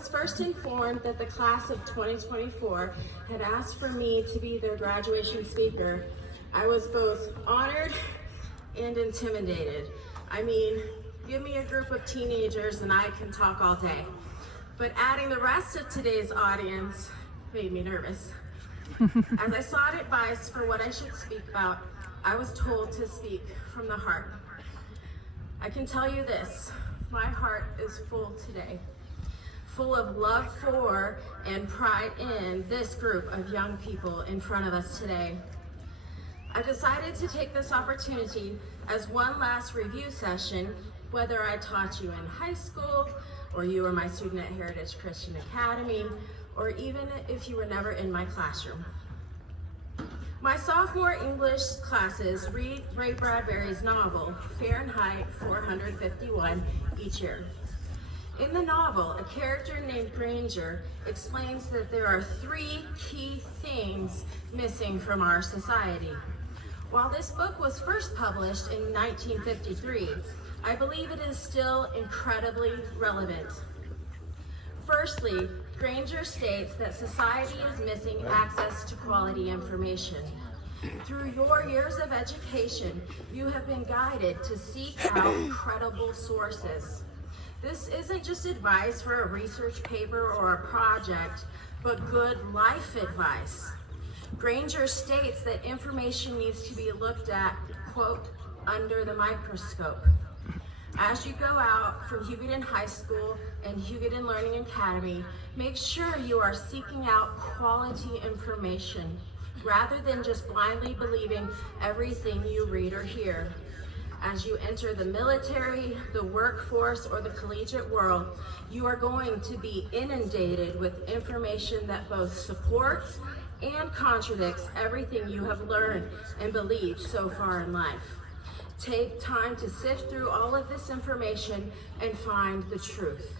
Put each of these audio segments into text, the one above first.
was first informed that the class of 2024 had asked for me to be their graduation speaker, I was both honored and intimidated. I mean, give me a group of teenagers and I can talk all day. But adding the rest of today's audience made me nervous. As I sought advice for what I should speak about, I was told to speak from the heart. I can tell you this, my heart is full today, full of love for and pride in this group of young people in front of us today. I decided to take this opportunity as one last review session, whether I taught you in high school, or you were my student at Heritage Christian Academy, or even if you were never in my classroom. My sophomore English classes read Ray Bradbury's novel, Fahrenheit 451, each year. In the novel, a character named Granger explains that there are 3 key things missing from our society. While this book was first published in 1953, I believe it is still incredibly relevant. Firstly, Granger states that society is missing access to quality information. Through your years of education, you have been guided to seek out credible sources. This isn't just advice for a research paper or a project, but good life advice. Granger states that information needs to be looked at, quote, under the microscope. As you go out from Hugoton High School and Hugoton Learning Academy, make sure you are seeking out quality information rather than just blindly believing everything you read or hear. As you enter the military, the workforce, or the collegiate world, you are going to be inundated with information that both supports and contradicts everything you have learned and believed so far in life. Take time to sift through all of this information and find the truth.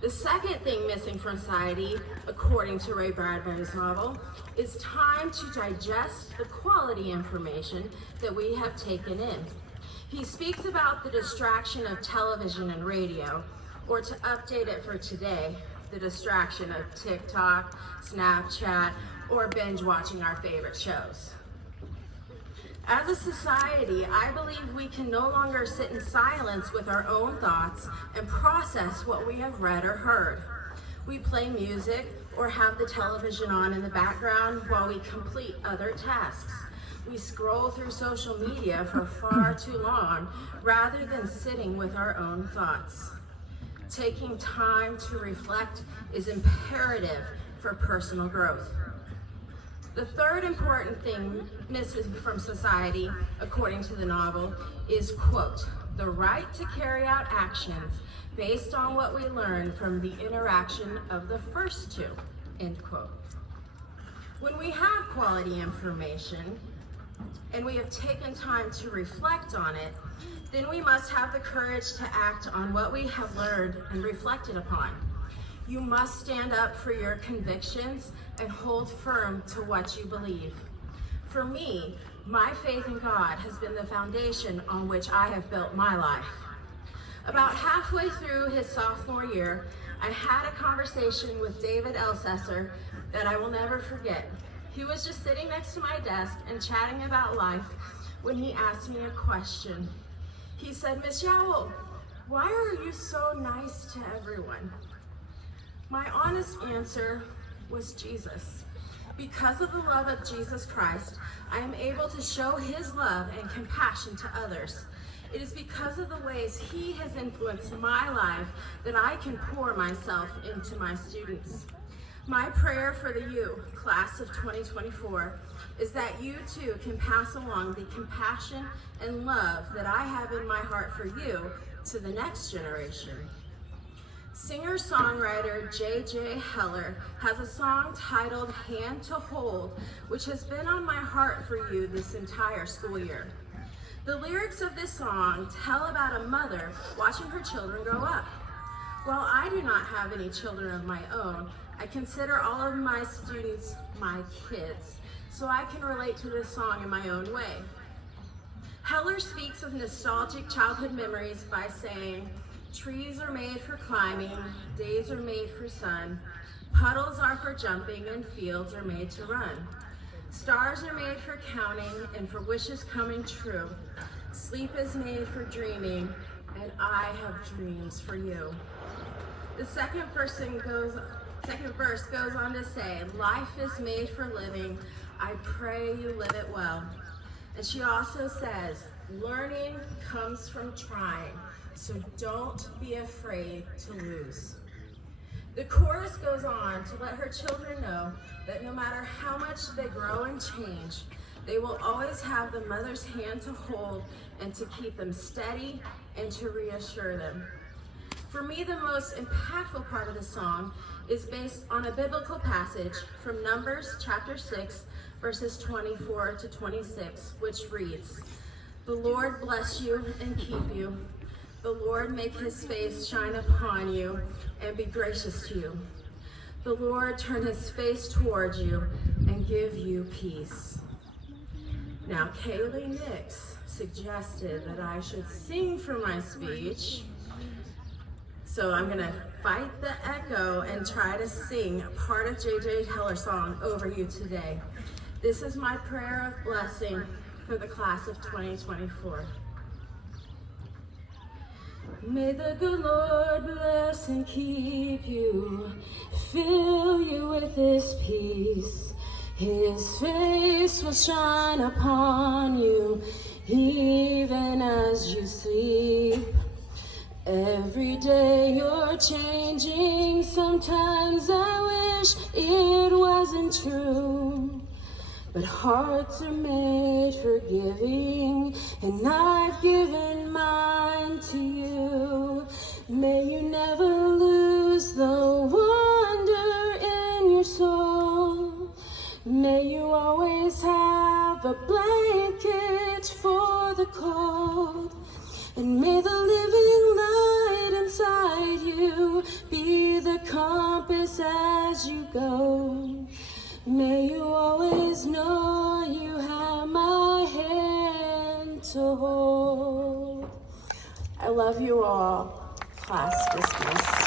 The second thing missing from society, according to Ray Bradbury's novel, is time to digest the quality information that we have taken in. He speaks about the distraction of television and radio, or to update it for today, the distraction of TikTok, Snapchat, or binge watching our favorite shows. As a society, I believe we can no longer sit in silence with our own thoughts and process what we have read or heard. We play music or have the television on in the background while we complete other tasks. We scroll through social media for far too long rather than sitting with our own thoughts. Taking time to reflect is imperative for personal growth. The third important thing missing from society, according to the novel, is, quote, the right to carry out actions based on what we learn from the interaction of the first two, end quote. When we have quality information and we have taken time to reflect on it, then we must have the courage to act on what we have learned and reflected upon. You must stand up for your convictions and hold firm to what you believe. For me, my faith in God has been the foundation on which I have built my life. About halfway through his sophomore year, I had a conversation with David Elsesser that I will never forget. He was just sitting next to my desk and chatting about life when he asked me a question. He said, "Miss Yowell, why are you so nice to everyone?" My honest answer was Jesus. Because of the love of Jesus Christ, I am able to show his love and compassion to others. It is because of the ways he has influenced my life that I can pour myself into my students. My prayer for the class of 2024 is that you too can pass along the compassion and love that I have in my heart for you to the next generation. Singer-songwriter J.J. Heller has a song titled Hand to Hold, which has been on my heart for you this entire school year. The lyrics of this song tell about a mother watching her children grow up. While I do not have any children of my own, I consider all of my students my kids, so I can relate to this song in my own way. Heller speaks of nostalgic childhood memories by saying, Trees are made for climbing, days are made for sun, puddles are for jumping, and fields are made to run. Stars are made for counting and for wishes coming true. Sleep is made for dreaming, and I have dreams for you. The second verse goes on to say, life is made for living, I pray you live it well. And she also says, learning comes from trying, so don't be afraid to lose. The chorus goes on to let her children know that no matter how much they grow and change, they will always have the mother's hand to hold and to keep them steady and to reassure them. For me, the most impactful part of the song is based on a biblical passage from Numbers chapter 6, verses 24 to 26, which reads, "The Lord bless you and keep you. The Lord make his face shine upon you and be gracious to you. The Lord turn his face toward you and give you peace." Now, Kaylee Nix suggested that I should sing for my speech, so I'm gonna fight the echo and try to sing a part of J.J. Heller's song over you today. This is my prayer of blessing for the class of 2024. May the good Lord bless and keep you, fill you with his peace. His face will shine upon you, even as you sleep. Every day you're changing, sometimes I wish it wasn't true. But hearts are made for giving, and I've given mine to you. May you never lose the wonder in your soul. May you always have a blanket for the cold. And may the living light inside you be the compass as you go. May you always know you have my hand to hold. I love you all. Class dismissed.